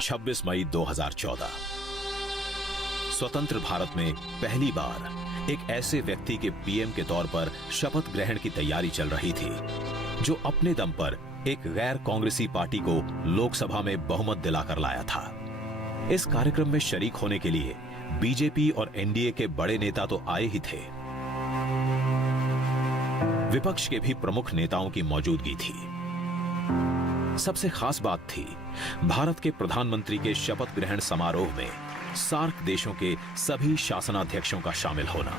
26 मई 2014 स्वतंत्र भारत में पहली बार एक ऐसे व्यक्ति के पीएम के तौर पर शपथ ग्रहण की तैयारी चल रही थी जो अपने दम पर एक गैर कांग्रेसी पार्टी को लोकसभा में बहुमत दिलाकर लाया था। इस कार्यक्रम में शरीक होने के लिए बीजेपी और एनडीए के बड़े नेता तो आए ही थे, विपक्ष के भी प्रमुख नेताओं की मौजूदगी थी। सबसे खास बात थी भारत के प्रधानमंत्री के शपथ ग्रहण समारोह में सार्क देशों के सभी शासनाध्यक्षों का शामिल होना।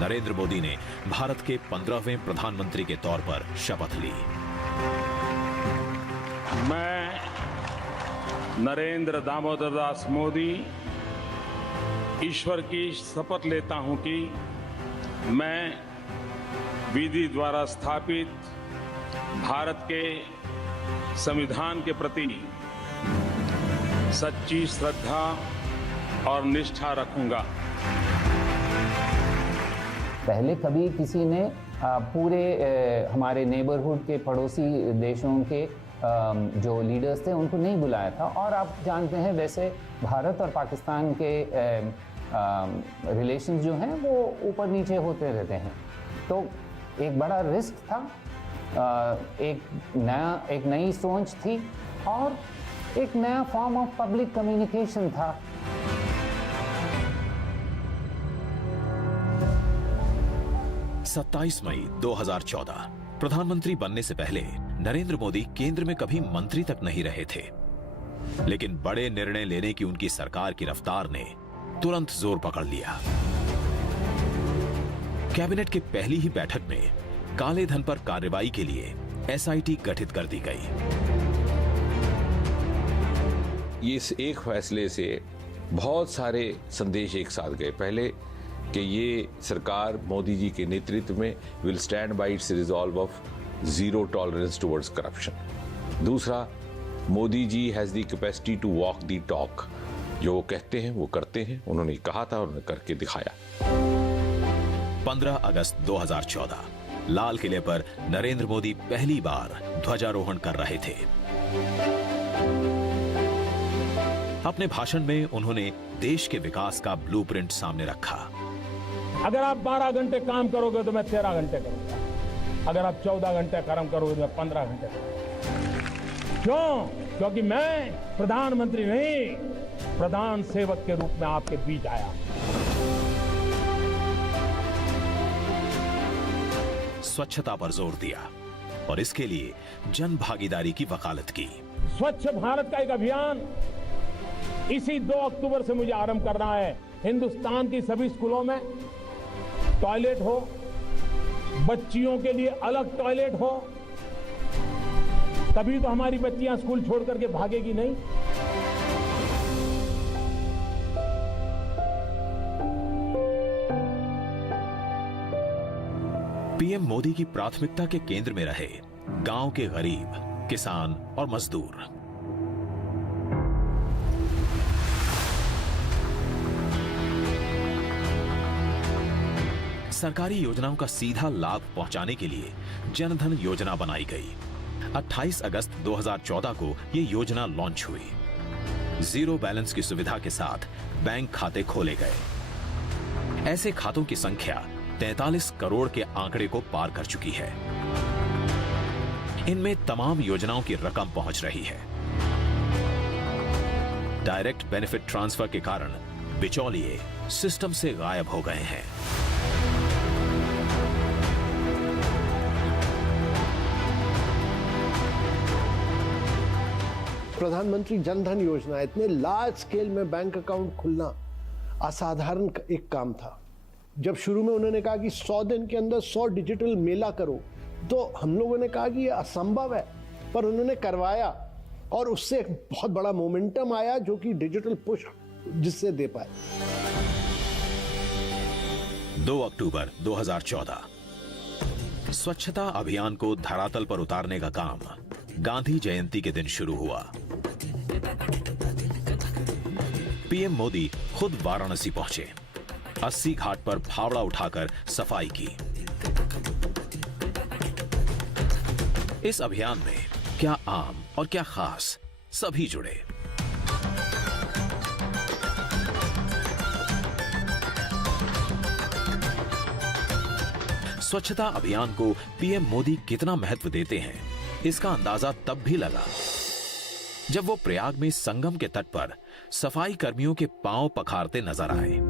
नरेंद्र मोदी ने भारत के 15वें प्रधानमंत्री के तौर पर शपथ ली। मैं नरेंद्र दामोदर दास मोदी ईश्वर की शपथ लेता हूं कि मैं विधि द्वारा स्थापित भारत के संविधान के प्रति सच्ची श्रद्धा और निष्ठा रखूंगा। पहले कभी किसी ने पूरे हमारे नेबरहुड के पड़ोसी देशों के जो लीडर्स थे उनको नहीं बुलाया था। और आप जानते हैं वैसे भारत और पाकिस्तान के रिलेशंस जो हैं वो ऊपर नीचे होते रहते हैं, तो एक बड़ा रिस्क था, एक नई सोच थी और एक नया फॉर्म ऑफ पब्लिक कम्युनिकेशन था। सत्ताईस मई 2014 प्रधानमंत्री बनने से पहले नरेंद्र मोदी केंद्र में कभी मंत्री तक नहीं रहे थे, लेकिन बड़े निर्णय लेने की उनकी सरकार की रफ्तार ने तुरंत जोर पकड़ लिया। कैबिनेट की पहली ही बैठक में काले धन पर कार्रवाई के लिए एसआईटी गठित कर दी गई। इस एक फैसले से बहुत सारे संदेश एक साथ गए। पहले कि ये सरकार मोदी जी के नेतृत्व में will stand by its resolve of zero tolerance towards corruption. दूसरा, Modi ji has the capacity to walk the talk, जो वो कहते हैं वो करते हैं। उन्होंने कहा था, उन्होंने करके दिखाया। 15 अगस्त 2014 लाल किले पर नरेंद्र मोदी पहली बार ध्वजारोहण कर रहे थे। अपने भाषण में उन्होंने देश के विकास का ब्लूप्रिंट सामने रखा। अगर आप 12 घंटे काम करोगे तो मैं 13 घंटे करूंगा। अगर आप 14 घंटे काम करोगे तो मैं 15 घंटे करूंगा। क्यों? क्योंकि मैं प्रधानमंत्री नहीं, प्रधान सेवक के रूप में आपके बीच आया। स्वच्छता पर जोर दिया और इसके लिए जन भागीदारी की वकालत की। स्वच्छ भारत का एक अभियान इसी 2 अक्टूबर से मुझे आरंभ करना है। हिंदुस्तान की सभी स्कूलों में टॉयलेट हो, बच्चियों के लिए अलग टॉयलेट हो, तभी तो हमारी बच्चियां स्कूल छोड़ करके भागेगी नहीं। पीएम मोदी की प्राथमिकता के केंद्र में रहे गांव के गरीब, किसान और मजदूर। सरकारी योजनाओं का सीधा लाभ पहुंचाने के लिए जनधन योजना बनाई गई। 28 अगस्त 2014 को यह योजना लॉन्च हुई। जीरो बैलेंस की सुविधा के साथ बैंक खाते खोले गए। ऐसे खातों की संख्या 43 करोड़ के आंकड़े को पार कर चुकी है। इनमें तमाम योजनाओं की रकम पहुंच रही है। डायरेक्ट बेनिफिट ट्रांसफर के कारण बिचौलिए सिस्टम से गायब हो गए हैं। प्रधानमंत्री जनधन योजना, इतने लार्ज स्केल में बैंक अकाउंट खुलना असाधारण एक काम था। जब शुरू में उन्होंने कहा कि 100 दिन के अंदर 100 डिजिटल मेला करो, तो हम लोगों ने कहा कि ये असंभव है, पर उन्होंने करवाया और उससे एक बहुत बड़ा मोमेंटम आया जो कि डिजिटल पुश जिससे दे पाए। 2 अक्टूबर 2014 स्वच्छता अभियान को धरातल पर उतारने का काम गांधी जयंती के दिन शुरू हुआ। पीएम मोदी खुद वाराणसी पहुंचे। 80 घाट पर फावड़ा उठाकर सफाई की। इस अभियान में क्या आम और क्या खास, सभी जुड़े। स्वच्छता अभियान को पीएम मोदी कितना महत्व देते हैं, इसका अंदाजा तब भी लगा जब वो प्रयाग में संगम के तट पर सफाई कर्मियों के पांव पखारते नजर आए।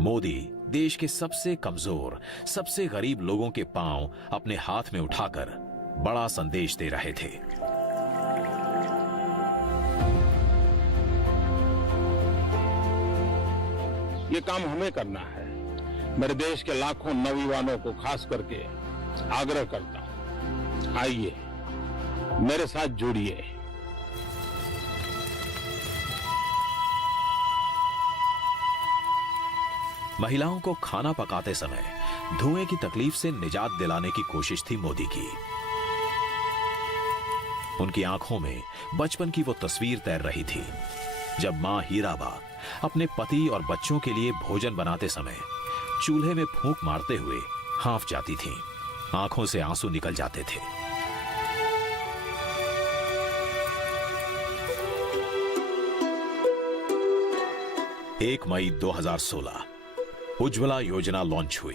मोदी देश के सबसे कमजोर, सबसे गरीब लोगों के पांव अपने हाथ में उठाकर बड़ा संदेश दे रहे थे। ये काम हमें करना है। मेरे देश के लाखों नौजवानों को खास करके आग्रह करता हूं, आइए मेरे साथ जुड़िए। महिलाओं को खाना पकाते समय धुएं की तकलीफ से निजात दिलाने की कोशिश थी मोदी की। उनकी आंखों में बचपन की वो तस्वीर तैर रही थी जब मां हीराबा अपने पति और बच्चों के लिए भोजन बनाते समय चूल्हे में फूंक मारते हुए हांफ जाती थीं। आंखों से आंसू निकल जाते थे। एक मई 2016 उज्ज्वला योजना लॉन्च हुई।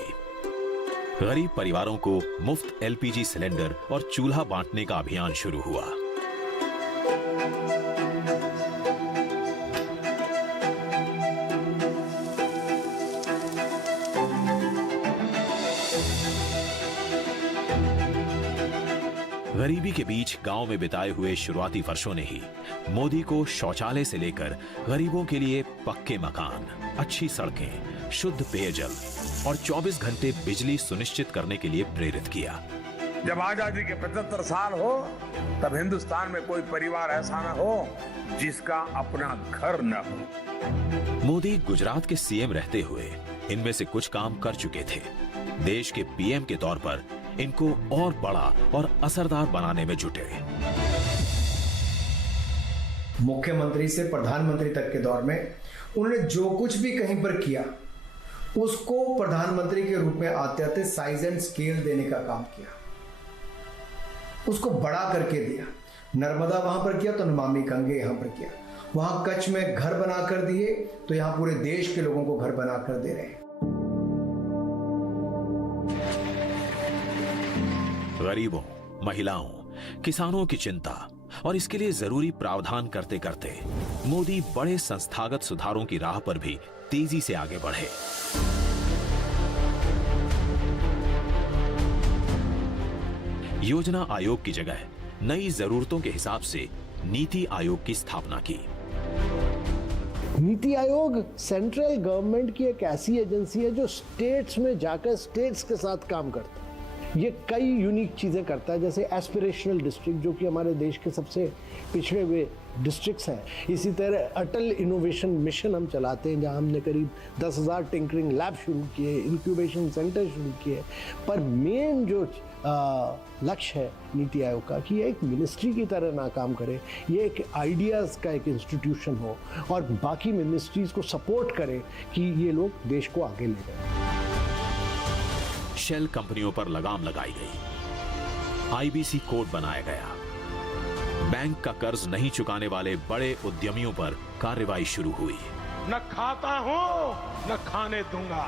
गरीब परिवारों को मुफ्त एलपीजी सिलेंडर और चूल्हा बांटने का अभियान शुरू हुआ। गरीबी के बीच गांव में बिताए हुए शुरुआती वर्षों ने ही मोदी को शौचालय से लेकर गरीबों के लिए पक्के मकान, अच्छी सड़कें, शुद्ध पेयजल और 24 घंटे बिजली सुनिश्चित करने के लिए प्रेरित किया। जब आजादी के 75 साल हो तब हिंदुस्तान में कोई परिवार ऐसा न हो जिसका अपना घर न हो। मोदी गुजरात के सीएम रहते हुए इनमें से कुछ काम कर चुके थे। देश के पीएम के तौर पर इनको और बड़ा और असरदार बनाने में जुटे। मुख्यमंत्री से प्रधानमंत्री तक के दौर में उन्होंने जो कुछ भी कहीं पर किया उसको प्रधानमंत्री के रूप में आते आते साइज एंड स्केल देने का काम किया, उसको बड़ा करके दिया। नर्मदा वहां पर किया तो नमामि गंगे यहां पर किया, वहां कच्छ में घर बनाकर दिए तो यहां पूरे देश के लोगों को घर बनाकर दे रहे हैं। गरीबों, महिलाओं, किसानों की चिंता और इसके लिए जरूरी प्रावधान करते करते मोदी बड़े संस्थागत सुधारों की राह पर भी तेजी से आगे बढ़े। योजना आयोग की जगह नई जरूरतों के हिसाब से नीति आयोग की स्थापना की। नीति आयोग सेंट्रल गवर्नमेंट की एक ऐसी एजेंसी है जो स्टेट्स में जाकर स्टेट्स के साथ काम करता है। ये कई यूनिक चीज़ें करता है, जैसे एस्पिरेशनल डिस्ट्रिक्ट जो कि हमारे देश के सबसे पिछड़े हुए डिस्ट्रिक्ट्स हैं। इसी तरह अटल इनोवेशन मिशन हम चलाते हैं जहां हमने करीब 10,000 टिंकरिंग लैब शुरू किए, इंक्यूबेशन सेंटर शुरू किए। पर मेन जो लक्ष्य है नीति आयोग का कि ये एक मिनिस्ट्री की तरह ना काम करे, ये एक आइडियाज़ का एक इंस्टीट्यूशन हो और बाकी मिनिस्ट्रीज़ को सपोर्ट करे कि ये लोग देश को आगे ले जाए। शेल कंपनियों पर लगाम लगाई गई, आईबीसी कोड बनाया गया, बैंक का कर्ज नहीं चुकाने वाले बड़े उद्यमियों पर कार्रवाई शुरू हुई। न खाता हूं न खाने दूंगा।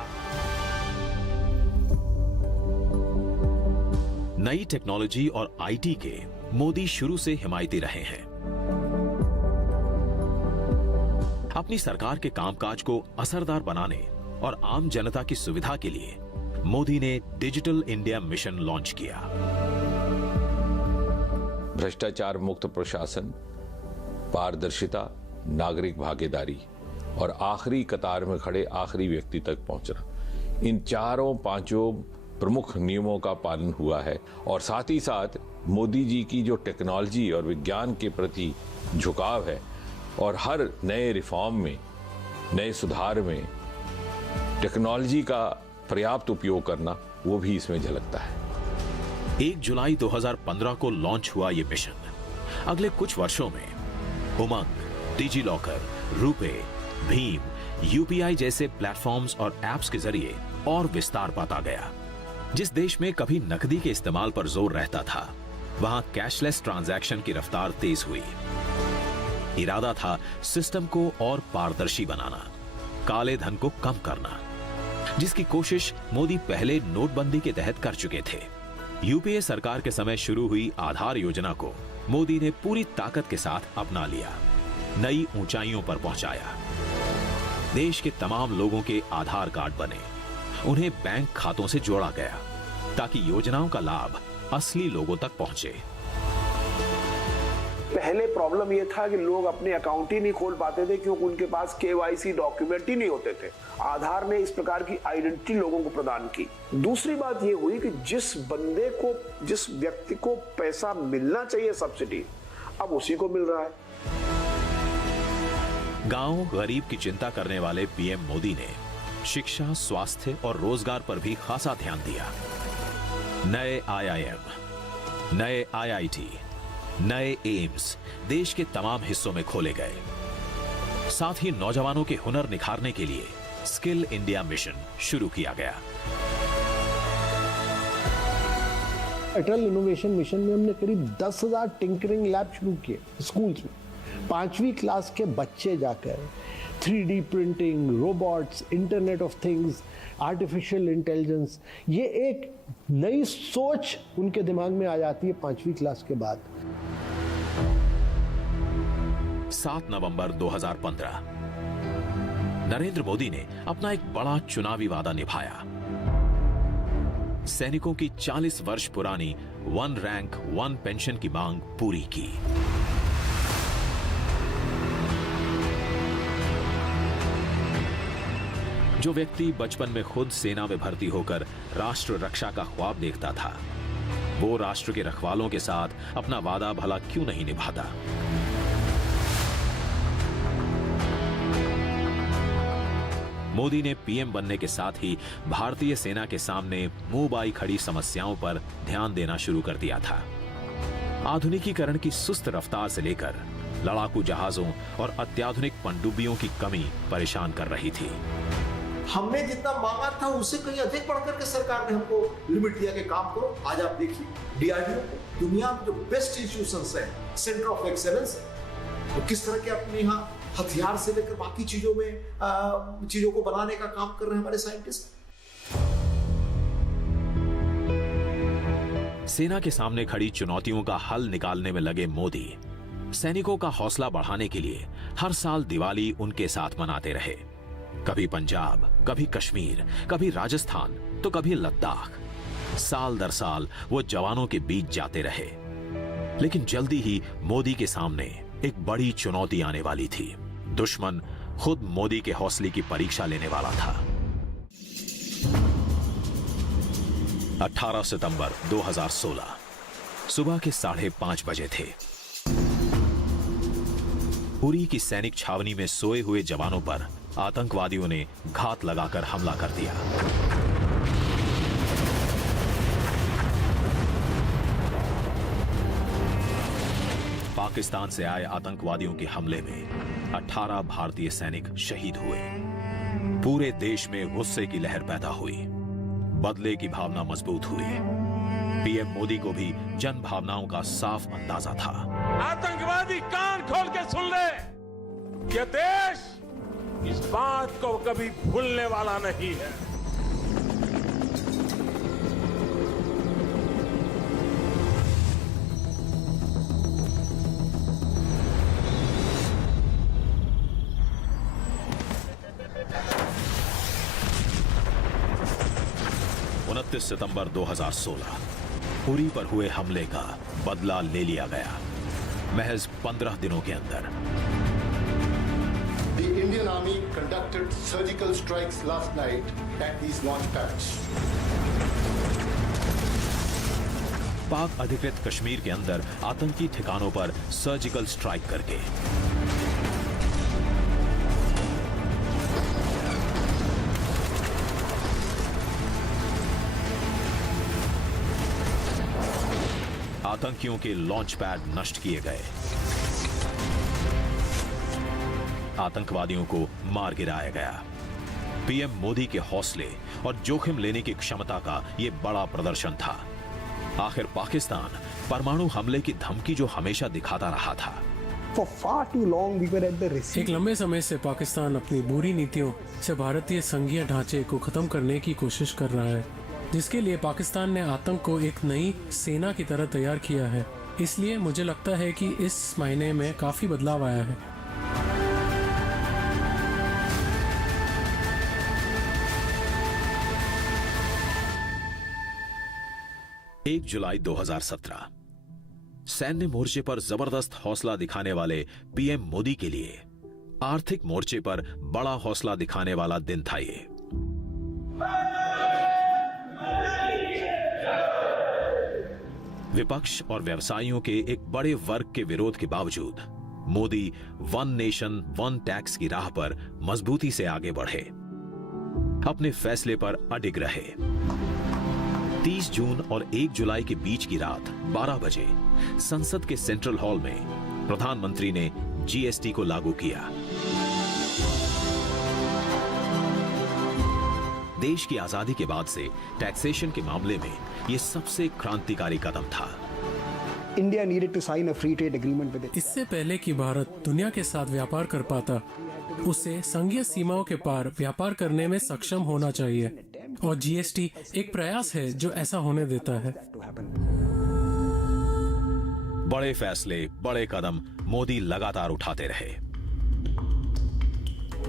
नई टेक्नोलॉजी और आईटी के मोदी शुरू से हिमायती रहे हैं। अपनी सरकार के कामकाज को असरदार बनाने और आम जनता की सुविधा के लिए मोदी ने डिजिटल इंडिया मिशन लॉन्च किया। भ्रष्टाचार मुक्त प्रशासन, पारदर्शिता, नागरिक भागीदारी और आखिरी कतार में खड़े आखिरी व्यक्ति तक पहुंचना, इन चारों पांचों प्रमुख नियमों का पालन हुआ है। और साथ ही साथ मोदी जी की जो टेक्नोलॉजी और विज्ञान के प्रति झुकाव है और हर नए रिफॉर्म में, नए सुधार में टेक्नोलॉजी का पर्याप्त उपयोग करना, वो भी इसमें झलकता है। 1 जुलाई 2015 को लॉन्च हुआ ये मिशन अगले कुछ वर्षों में उमंग, digi locker, RuPay, Bhim, UPI जैसे प्लेटफॉर्म्स और एप्स के जरिए और विस्तार पाता गया। जिस देश में कभी नकदी के इस्तेमाल पर जोर रहता था, वहां कैशलेस ट्रांजैक्शन की रफ्तार तेज हुई। इरादा था सिस्टम को और पारदर्शी बनाना, काले धन को कम करना, जिसकी कोशिश मोदी पहले नोटबंदी के तहत कर चुके थे। यूपीए सरकार के समय शुरू हुई आधार योजना को मोदी ने पूरी ताकत के साथ अपना लिया, नई ऊंचाइयों पर पहुंचाया। देश के तमाम लोगों के आधार कार्ड बने, उन्हें बैंक खातों से जोड़ा गया ताकि योजनाओं का लाभ असली लोगों तक पहुंचे। पहले प्रॉब्लम यह था कि लोग अपने अकाउंट ही नहीं खोल पाते थे क्योंकि उनके पास केवाईसी डॉक्यूमेंट ही नहीं होते थे। आधार ने इस प्रकार की आइडेंटिटी लोगों को प्रदान की। दूसरी बात यह हुई कि जिस व्यक्ति को पैसा मिलना चाहिए सब्सिडी, अब उसी को मिल रहा है। गांव गरीब की चिंता करने वाले पीएम मोदी ने शिक्षा, स्वास्थ्य और रोजगार पर भी खासा ध्यान दिया। नए आईआईएम, नए आईआईटी, नए एम्स देश के तमाम हिस्सों में खोले गए। साथ ही नौजवानों के हुनर निखारने के लिए स्किल इंडिया मिशन शुरू किया गया। अटल इनोवेशन मिशन में हमने करीब 10,000 टिंकरिंग लैब शुरू किए स्कूल्स में। 5वीं क्लास के बच्चे जाकर 3D printing, robots, internet of things, artificial intelligence, ये एक नई सोच उनके दिमाग में आ जाती है 5वीं क्लास के बाद। 7 नवंबर 2015 नरेंद्र मोदी ने अपना एक बड़ा चुनावी वादा निभाया। सैनिकों की 40 वर्ष पुरानी 1 रैंक 1 पेंशन की मांग पूरी की। जो व्यक्ति बचपन में खुद सेना में भर्ती होकर राष्ट्र रक्षा का ख्वाब देखता था, वो राष्ट्र के रखवालों के साथ अपना वादा भला क्यों नहीं निभाता। मोदी ने पीएम बनने के साथ ही भारतीय सेना के सामने मुंह बाई खड़ी समस्याओं पर ध्यान देना शुरू कर दिया था। आधुनिकीकरण की सुस्त रफ्तार से लेकर लड़ाकू जहाजों और अत्याधुनिक पनडुब्बियों की कमी परेशान कर रही थी। हमने जितना मांगा था उससे कहीं अधिक बढ़कर के सरकार ने हमको लिमिट दिया कि काम करो। आज आप देखिए डीआरडीओ दुनिया में जो बेस्ट इंस्टीट्यूशंस है, सेंटर ऑफ एक्सेलेंस, तो किस तरह के अपने यहाँ हथियार से लेकर बाकी चीजों में चीजों को बनाने का काम कर रहे हैं हमारे साइंटिस्ट। सेना के सामने खड़ी चुनौतियों का हल निकालने में लगे मोदी सैनिकों का हौसला बढ़ाने के लिए हर साल दिवाली उनके साथ मनाते रहे। कभी पंजाब, कभी कश्मीर, कभी राजस्थान, तो कभी लद्दाख। साल दर साल वो जवानों के बीच जाते रहे। लेकिन जल्दी ही मोदी के सामने एक बड़ी चुनौती आने वाली थी। दुश्मन खुद मोदी के हौसले की परीक्षा लेने वाला था। 18 सितंबर 2016 सुबह के 5:30 बजे थे। उरी की सैनिक छावनी में सोए हुए जवानों पर आतंकवादियों ने घात लगाकर हमला कर दिया। पाकिस्तान से आए आतंकवादियों के हमले में 18 भारतीय सैनिक शहीद हुए। पूरे देश में गुस्से की लहर पैदा हुई, बदले की भावना मजबूत हुई। पीएम मोदी को भी जन भावनाओं का साफ अंदाजा था। आतंकवादी कान खोल के सुन ले कि देश इस बात को कभी भूलने वाला नहीं है। सितंबर 2016 उरी पर हुए हमले का बदला ले लिया गया, महज 15 दिनों के अंदर। The Indian Army conducted surgical strikes last night at these launch pads. पाक अधिकृत कश्मीर के अंदर आतंकी ठिकानों पर सर्जिकल स्ट्राइक करके आतंकियों के लॉन्च पैड नष्ट किए गए। आतंकवादियों को मार गिराया गया। पीएम मोदी के हौसले और जोखिम लेने की क्षमता का यह बड़ा प्रदर्शन था। आखिर पाकिस्तान परमाणु हमले की धमकी जो हमेशा दिखाता रहा था। एक लंबे समय से पाकिस्तान अपनी बुरी नीतियों से भारतीय संघीय ढांचे को खत्म करने की कोशिश कर रहा है, जिसके लिए पाकिस्तान ने आतंक को एक नई सेना की तरह तैयार किया है। इसलिए मुझे लगता है कि इस महीने में काफी बदलाव आया है। एक जुलाई 2017 सैन्य मोर्चे पर जबरदस्त हौसला दिखाने वाले पीएम मोदी के लिए आर्थिक मोर्चे पर बड़ा हौसला दिखाने वाला दिन था ये। विपक्ष और व्यवसायियों के एक बड़े वर्ग के विरोध के बावजूद Modi one nation one tax की राह पर मजबूती से आगे बढ़े, अपने फैसले पर अडिग रहे। 30 जून और 1 जुलाई के बीच की रात 12 बजे संसद के सेंट्रल हॉल में प्रधानमंत्री ने जीएसटी को लागू किया। देश की आजादी के बाद से टैक्सेशन के मामले में यह सबसे क्रांतिकारी कदम था। India needed to sign a free trade agreement with it. इससे पहले कि भारत दुनिया के साथ व्यापार कर पाता, उसे संघीय सीमाओं के पार व्यापार करने में सक्षम होना चाहिए, और जीएसटी एक प्रयास है जो ऐसा होने देता है। बड़े फैसले, बड़े कदम मोदी लगातार उठाते रहे।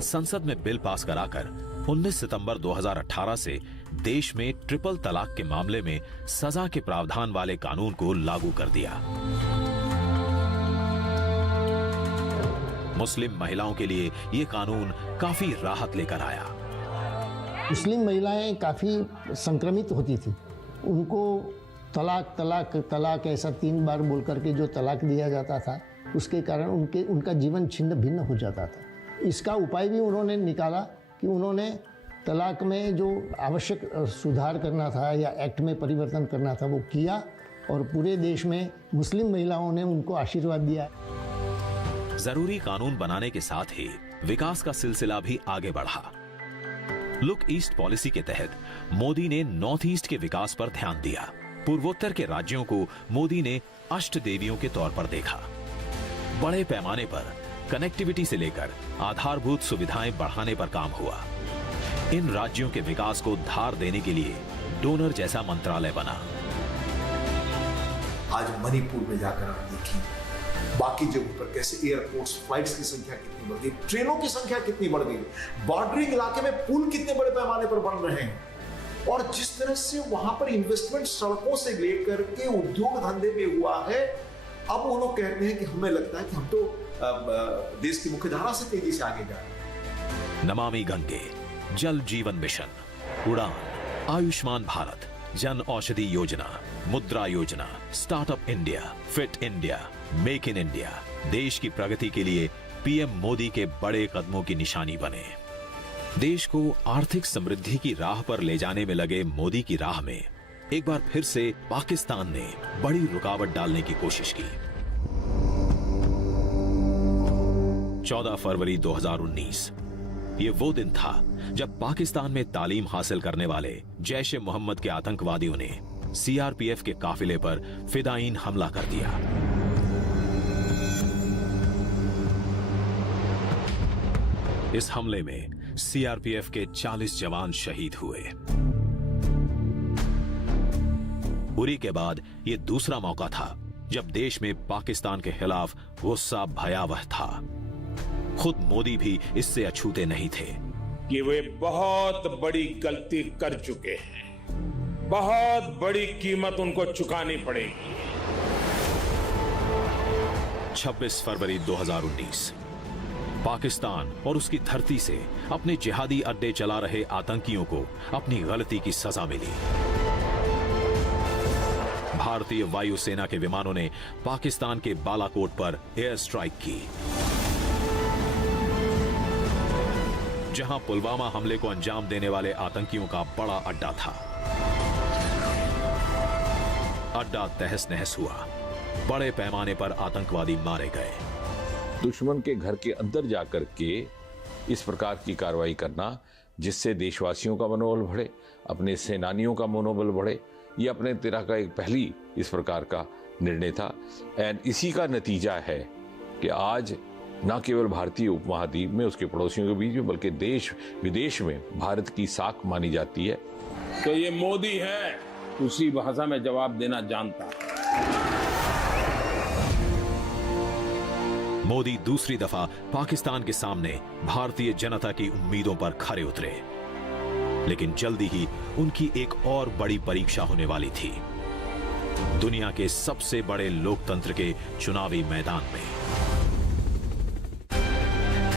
संसद में बिल पास कराकर 19 सितंबर 2018 से देश में ट्रिपल तलाक के मामले में सजा के प्रावधान वाले कानून को लागू कर दिया। मुस्लिम महिलाओं के लिए यह कानून काफी राहत लेकर आया। मुस्लिम महिलाएं काफी संक्रमित होती थी, उनको तलाक तलाक तलाक ऐसा 3 बार बोल करके जो तलाक दिया जाता था, उसके कारण उनका जीवन छिन्न भिन्न हो जाता था। इसका उपाय भी उन्होंने निकाला कि उन्होंने तलाक में जो आवश्यक सुधार करना था या एक्ट में परिवर्तन करना था वो किया, और पूरे देश में मुस्लिम महिलाओं ने उनको आशीर्वाद दिया। जरूरी कानून बनाने के साथ ही विकास का सिलसिला भी आगे बढ़ा। लुक ईस्ट पॉलिसी के तहत मोदी ने नॉर्थ ईस्ट के विकास पर ध्यान दिया। पूर्वोत्तर के राज्यों को मोदी ने अष्ट देवियों के तौर पर देखा। बड़े पैमाने पर कनेक्टिविटी से लेकर आधारभूत सुविधाएं बढ़ाने पर काम हुआ। इन राज्यों के विकास को धार देने के लिए डोनर जैसा मंत्रालय बना। आज मणिपुर में जाकर आप देखिए, बाकी जगहों पर कैसे एयरपोर्ट्स, फ्लाइट्स की संख्या कितनी बढ़ गई, ट्रेनों की संख्या कितनी बढ़ गई, बॉर्डरिंग इलाके में पुल कितने बड़े पैमाने पर बन रहे हैं, और जिस तरह से वहां पर इन्वेस्टमेंट सड़कों से लेकर के उद्योग धंधे में हुआ है। अब वो लोग कहते हैं कि हमें लगता है कि हम तो देश की मुख्य धारा से तेजी से आगे जा रहे हैं। नमामि गंगे, जल जीवन मिशन, उड़ान, आयुष्मान भारत, जन औषधि योजना, मुद्रा योजना, startup India, fit India, make in India देश की प्रगति के लिए पीएम मोदी के बड़े कदमों की निशानी बने। देश को आर्थिक समृद्धि की राह पर ले जाने में लगे मोदी की राह में एक बार फिर से पाकिस्तान ने बड़ी रुकावट डालने की कोशिश की। 14 फरवरी 2019 ये वो दिन था जब पाकिस्तान में तालीम हासिल करने वाले जैश ए मोहम्मद के आतंकवादियों ने सीआरपीएफ के काफिले पर फिदायीन हमला कर दिया। इस हमले में सीआरपीएफ के 40 जवान शहीद हुए। उरी के बाद यह दूसरा मौका था जब देश में पाकिस्तान के खिलाफ गुस्सा भयावह था। खुद मोदी भी इससे अछूते नहीं थे कि वे बहुत बड़ी गलती कर चुके हैं, बहुत बड़ी कीमत उनको चुकानी पड़ेगी। 26 फरवरी 2019 पाकिस्तान और उसकी धरती से अपने जिहादी अड्डे चला रहे आतंकियों को अपनी गलती की सजा मिली। भारतीय वायुसेना के विमानों ने पाकिस्तान के बालाकोट पर एयर स्ट्राइक की, जहां पुलवामा हमले को अंजाम देने वाले आतंकियों का बड़ा अड्डा था। अड्डा तहस नहस हुआ, बड़े पैमाने पर आतंकवादी मारे गए। दुश्मन के घर के अंदर जाकर के इस प्रकार की कार्रवाई करना, जिससे देशवासियों का मनोबल बढ़े, अपने सेनानियों का मनोबल बढ़े, ये अपने तरह का एक पहली इस प्रकार का निर्णय था। एंड इसी का नतीजा है कि आज न केवल भारतीय उपमहाद्वीप में, उसके पड़ोसियों के बीच में, बल्कि देश विदेश में भारत की साख मानी जाती है। तो ये मोदी है, उसी भाषा में जवाब देना जानता है। मोदी दूसरी दफा पाकिस्तान के सामने भारतीय जनता की उम्मीदों पर खरे उतरे, लेकिन जल्दी ही उनकी एक और बड़ी परीक्षा होने वाली थी, दुनिया के सबसे बड़े लोकतंत्र के चुनावी मैदान में।